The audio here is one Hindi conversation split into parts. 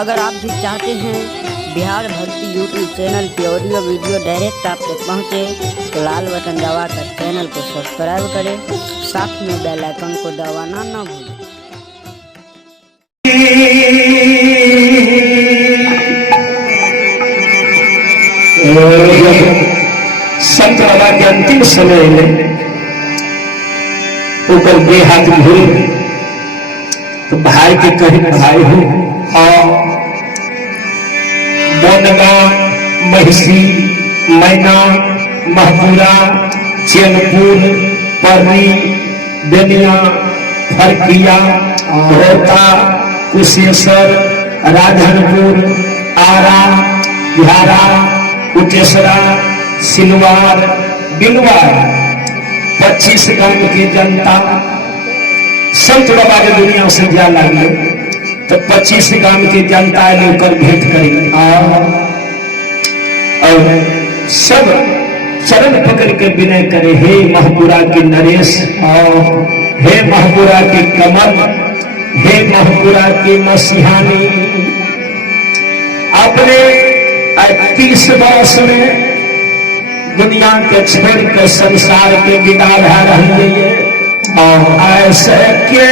अगर आप भी चाहते हैं बिहार भक्ति यूट्यूब चैनल की ऑडियो वीडियो डायरेक्ट आप तक पहुँचे तो लाल बटन दबाकर चैनल को सब्सक्राइब करें, साथ में बेल आइकन को दबाना ना भूलें। संत बाबा के अंतिम समय में ऊपर बेहाथ घूर तो भाई के कहीं भाई हो बनगा, महिषी, मैना, महपुरा, चैनपुर, परनी, बेनिया, फरकिया, होता, कुशेश्वर, राधनपुर, आरा, बिहारा, उटेसरा, सिलवार, बिलवार 25 गांव की जनता संत बाबा के दुनिया से जा लगे तो 25 गांव की जनता लेकर भेंट करी और सब चरण पकड़ के विनय करे, हे महपुरा के नरेश, हे महपुरा के कमल, हे महपुरा के मसीहानी, अपने 30 वर्ष में दुनिया के छोड़ के संसार के विदा भा रही है और ऐसे के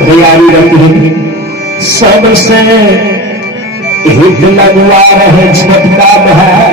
भैयारी रखी सबसे हित लगवा रहे छोटका भाई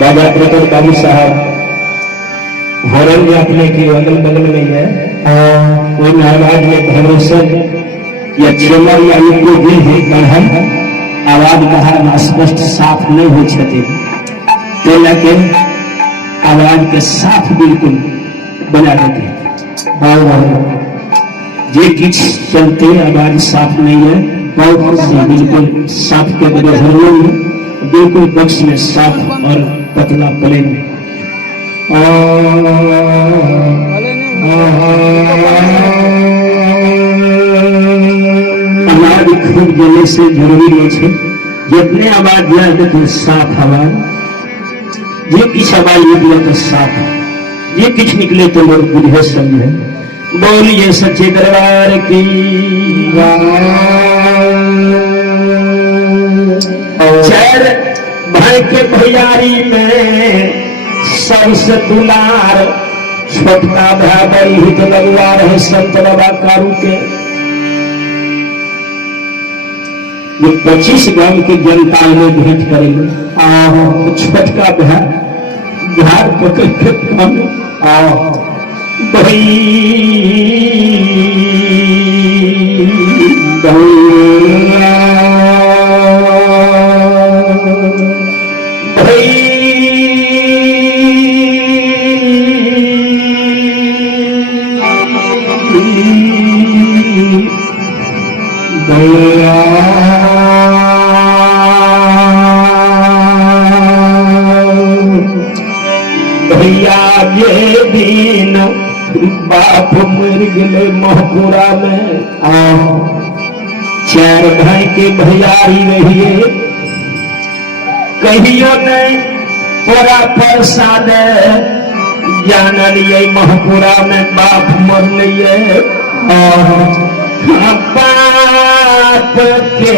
बाबा प्रकट बाबू साहब हरल में अपने के अगल बगल में है कोई आवाज में भरोसे या चेलर या कोई भी है बढ़न आवाज बाहर स्पष्ट साफ नहीं हो सकते लेकिन आवाज के साफ बिल्कुल बना देते जे किछ चलते आवाज साफ नहीं है बहुत बिल्कुल साफ के बगैर बिल्कुल बक्स में साफ और पतला प्लेन में आवाज खूब देने से जरूरी है जितने आवाज दिया तो साफ आवाज ये किस आवाज निकले तो साफ ये किछ निकले तो लोग बुझे समझे बोलिए सच्चे दरबार की चैर भाई के भैयारी में सबसे दुलार छोटका भाई बड़ी हित लगवा रहे संत बाबा कारू के 25 गांव की जनता में भेंट करेंगे छोटका भाई झाड़ पकड़ के कम भई भैया ये दिन बाप मर गए महपुरा में चार भाई के भैयारी रहिए कहियो नहीं पूरा प्रसाद जान लिए महपुरा में बाप मर लिए बाप के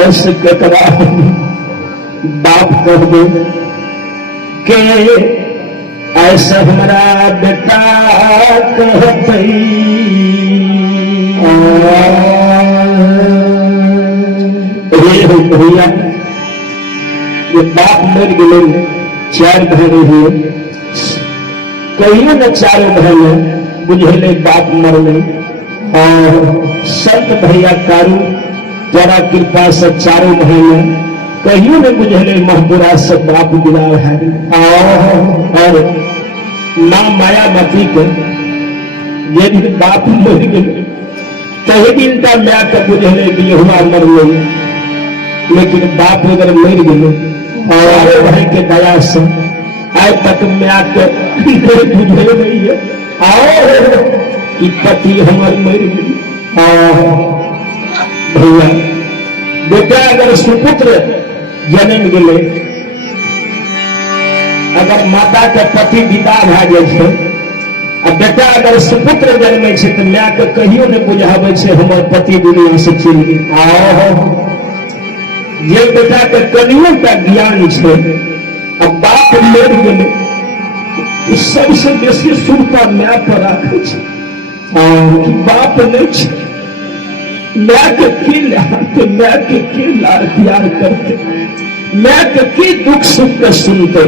ऐसे कतरा बाप कह दे के ऐसा हमारा बेटा कहते भैया ये बाप मर गए चार बहने हुए कहिए न चारों बहने बुझे बाप मर गए और संत भैया कारू जरा कृपा से चारों बहने कहियो ने बुझे महपुरा से बाप गिरा है और माँ मायावती के यदि बाप मर गए कहीं दिन का मैं तो बुझे कि हुआ मर गई लेकिन बाप अगर मर गए और भाई के दया से आज तक मैं आकर बुझे नहीं है और कि पति हमारे मर गई भैया बेटा अगर सुपुत्र जन्म गए अगर माता के पति विदा भ जाए आ बेटा अगर सुपुत्र जन्मे छै तऽ माय के कहियो नहि बुझाबै छै हमर पति दुनिया से चलि गेल। जे बेटा के कनियो टा ज्ञान छै आ बाप मरि गेलै सबसे बेसी सुरता माय पर राखै छै कि बाप नहीं छै। माय के की लाते, माय के की लाड़ प्यार करते, माय के की दुख सुख के सुनते।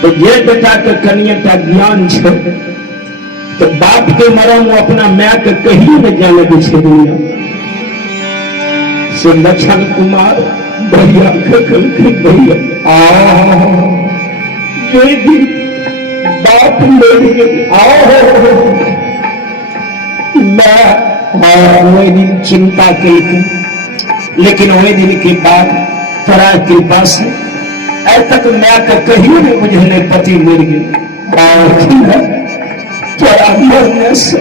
तो जे बेटा के कनिएटा ज्ञान छै तो बाप के मरम अपना माय के कहियो नहीं जाने दे छै दुनिया से। लक्षण कुमार भैया भैया ये दिन बाप मर गए मैं वही दिन चिंता की, लेकिन वही दिन के बाद तोरा कृपा से आज तक मैं का कहियो नहीं बुझे पति मर गए। तोरा मरने से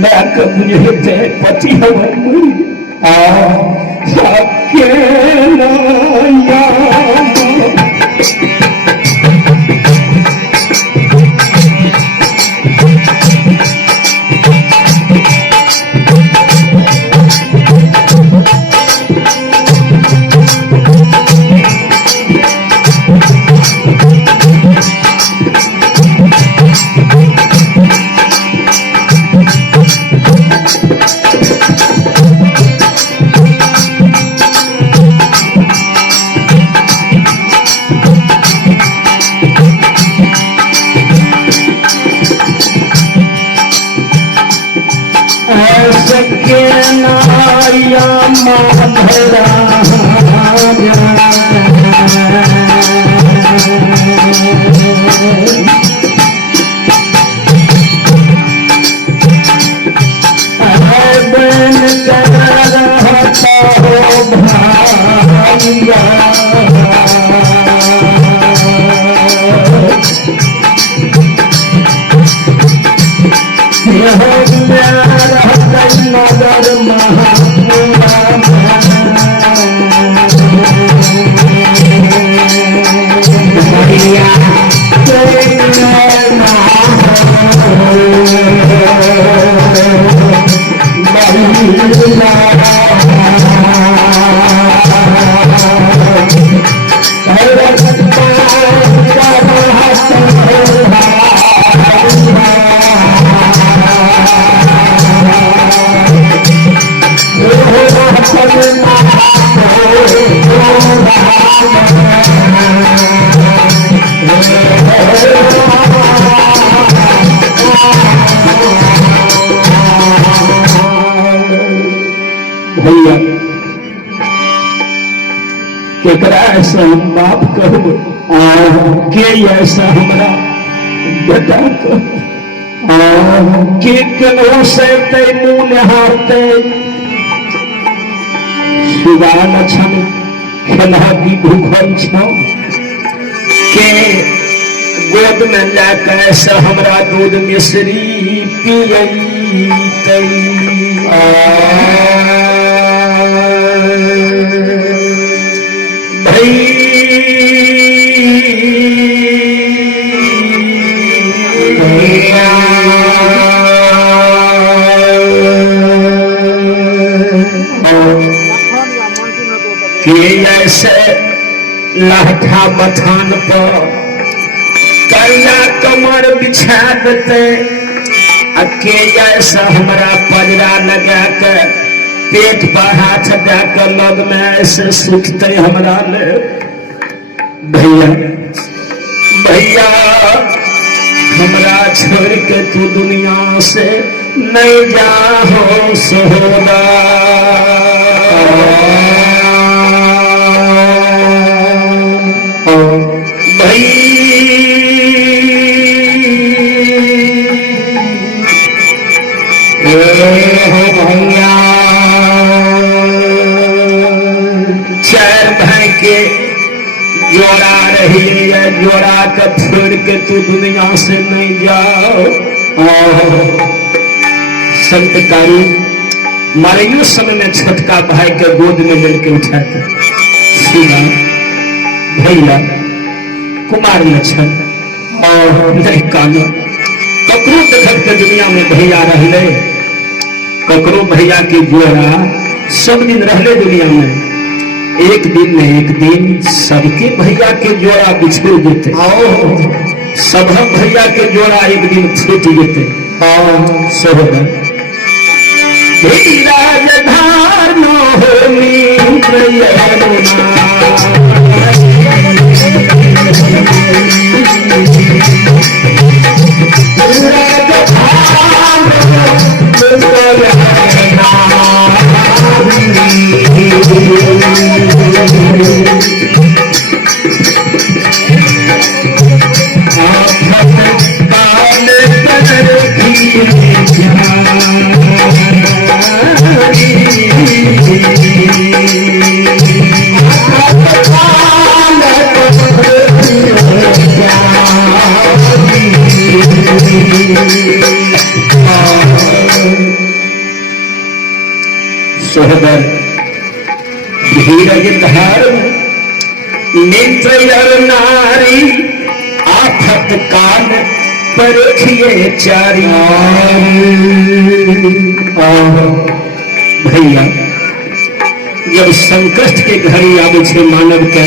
मैं का बुझे पति हमारे मर भैया केकरा ऐसा हम बाप कहबो के ऐसा हमरा बेटा के केनहो सहते मुँह नहाते सुबह छन खेला भी भूखल छो के गोद में जाकर ऐसा हमरा दूध मिश्री पियते ऐसे लाठा मथान पर कन्या कमर बिछा देते के ऐसा हमारा पजरा लगा के पेट पर हाथ जाकर लग में ऐसे सुखते हमरा ले। भैया भैया हमरा छोड़ के तू दुनिया से नहीं जाओ सोहरा। चार भाई के जोड़ा रही है, जोड़ा के छोड़ के तू दुनिया से नहीं जाओ। संतकारी मारियो समय में छोटका भाई के गोद में लेके उठाते सुना भैया कुमार लक्षण और नहीं कानू ककरो देखत के दुनिया में भैया रहले, ककरो भैया के जोड़ा सब दिन रहले दुनिया में। एक दिन न एक दिन सबके भैया के जोड़ा बिछड़ जेते, सब भैया के जोड़ा एक दिन छूट जेते। सब राजधार नो सोहदर धीरज धर्म नेत्र नारी आफत काल परखिए चारी। भैया जब संकट के घड़ी आवे छे, मानव के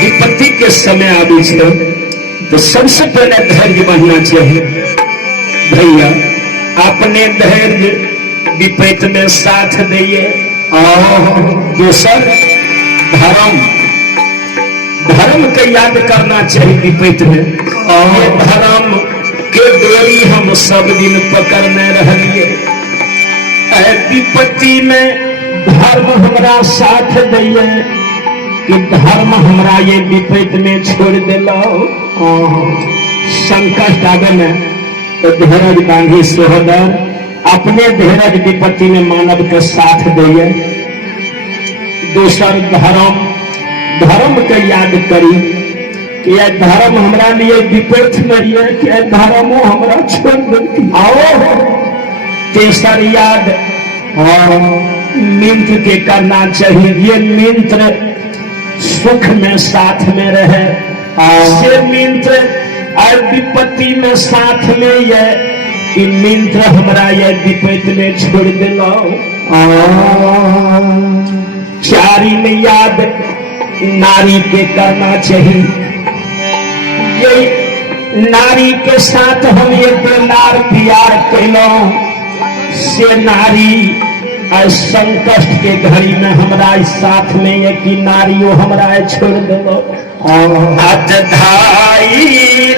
विपत्ति के समय आवे छे, तो सबसे पहले धैर्य बढ़ना चाहिए। भैया अपने धैर्य विपैत में साथ दिए। और दूसर धर्म, धर्म के याद करना चाहिए विपैत में। और ये धर्म के डोरी हम सब दिन पकड़ने रहिए। विपत्ति में धर्म हमरा साथ दिए कि धर्म हमरा ये विपैत में छोड़ दिलो। संकट आगे में तो धीरज बांधी सोहदर अपने धीरज विपत्ति में मानव के साथ दिए। दूसर धर्म, धर्म के याद करी कि यह धर्म हमरा लिए विपैत नहीं है कि धर्मो हमरा छोड़ देती। आओ तीसर याद मित्र के करना चाहिए। ये मित्र सुख में साथ में रहे, से मित्र और विपत्ति में साथ में ये कि मित्र हमरा ये विपैत में छोड़ दिलो। चारी में याद नारी के करना चाहिए। ये नारी के साथ हम ये लार प्यार कैलो, से नारी संकट के घड़ी में हमरा साथ में ये कि नारियों हमरा छोड़ दिलो। हाथ धाई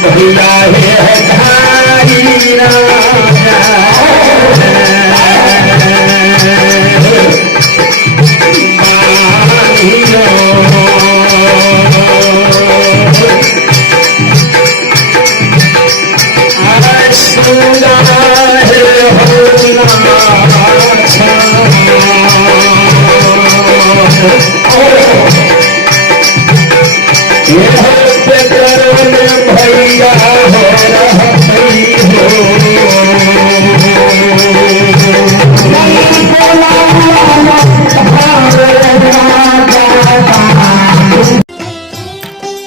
भैया है धारी भैया हो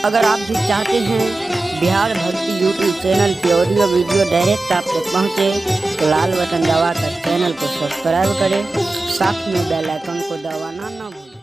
अगर आप भी चाहते हैं बिहार भक्ति यूट्यूब चैनल की ऑडियो वीडियो डायरेक्ट आप तक पहुंचे, तो लाल बटन दबाकर चैनल को सब्सक्राइब करें, साथ में बेल आइकन को दबाना ना भूलें।